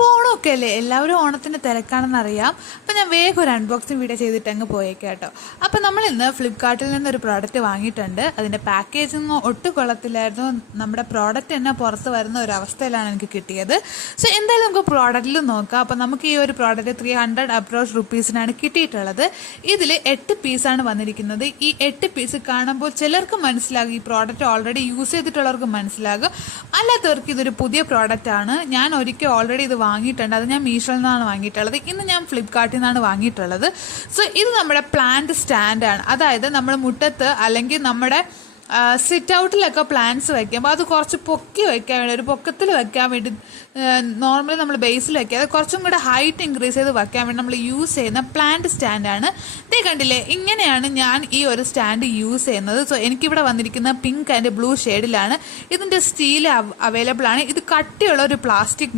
അപ്പോൾ ഓണമൊക്കെ അല്ലേ, എല്ലാവരും ഓണത്തിൻ്റെ തിരക്കാണെന്നറിയാം. അപ്പോൾ ഞാൻ വേഗം ഒരു അൺബോക്സിങ് വീഡിയോ ചെയ്തിട്ട് അങ്ങ് പോയേക്കാം കേട്ടോ. അപ്പോൾ നമ്മൾ ഇന്ന് ഫ്ലിപ്കാർട്ടിൽ നിന്നൊരു പ്രോഡക്റ്റ് വാങ്ങിയിട്ടുണ്ട്. അതിൻ്റെ പാക്കേജിങ് ഒട്ടും കൊള്ളത്തില്ലായിരുന്നു. നമ്മുടെ പ്രോഡക്റ്റ് തന്നെ പുറത്ത് വരുന്ന ഒരു അവസ്ഥയിലാണ് എനിക്ക് കിട്ടിയത്. സോ എന്തായാലും നമുക്ക് പ്രോഡക്റ്റിൽ നോക്കാം. അപ്പോൾ നമുക്ക് ഈ ഒരു പ്രോഡക്റ്റ് 300 അപ്രോച്ച് റുപ്പീസിനാണ് കിട്ടിയിട്ടുള്ളത്. ഇതിൽ 8 പീസാണ് വന്നിരിക്കുന്നത്. ഈ 8 പീസ് കാണുമ്പോൾ ചിലർക്ക് മനസ്സിലാകും, ഈ പ്രോഡക്റ്റ് ഓൾറെഡി യൂസ് ചെയ്തിട്ടുള്ളവർക്ക് മനസ്സിലാകും, അല്ലാത്തവർക്ക് ഇതൊരു പുതിയ പ്രോഡക്റ്റ് ആണ്. ഞാൻ ഒരിക്കൽ ഓൾറെഡി ഇത് വാങ്ങിയിട്ടുണ്ട്. അത് ഞാൻ മീഷോയിൽ നിന്നാണ് വാങ്ങിയിട്ടുള്ളത്. ഇന്ന് ഞാൻ ഫ്ലിപ്കാർട്ടിൽ നിന്നാണ് വാങ്ങിയിട്ടുള്ളത്. സോ ഇത് നമ്മുടെ പ്ലാന്റ് സ്റ്റാൻഡാണ്. അതായത് നമ്മൾ മുറ്റത്ത് അല്ലെങ്കിൽ നമ്മുടെ സിറ്റ് ഔട്ടിലൊക്കെ പ്ലാന്റ്സ് വയ്ക്കുമ്പോൾ അത് കുറച്ച് പൊക്കി വയ്ക്കാൻ വേണ്ടി, ഒരു പൊക്കത്തിൽ വയ്ക്കാൻ വേണ്ടി, നോർമലി നമ്മൾ ബേസിൽ വയ്ക്കുക, അത് കുറച്ചും കൂടെ ഹൈറ്റ് ഇൻക്രീസ് ചെയ്ത് വയ്ക്കാൻ വേണ്ടി നമ്മൾ യൂസ് ചെയ്യുന്ന പ്ലാന്റ് സ്റ്റാൻഡാണ്. ഇതേ കണ്ടില്ലേ, ഇങ്ങനെയാണ് ഞാൻ ഈ ഒരു സ്റ്റാൻഡ് യൂസ് ചെയ്യുന്നത്. സോ എനിക്കിവിടെ വന്നിരിക്കുന്ന പിങ്ക് ആൻഡ് ബ്ലൂ ഷെയ്ഡിലാണ്. ഇതിൻ്റെ സ്റ്റീൽ അവൈലബിൾ ആണ്. ഇത് കട്ടിയുള്ള ഒരു പ്ലാസ്റ്റിക്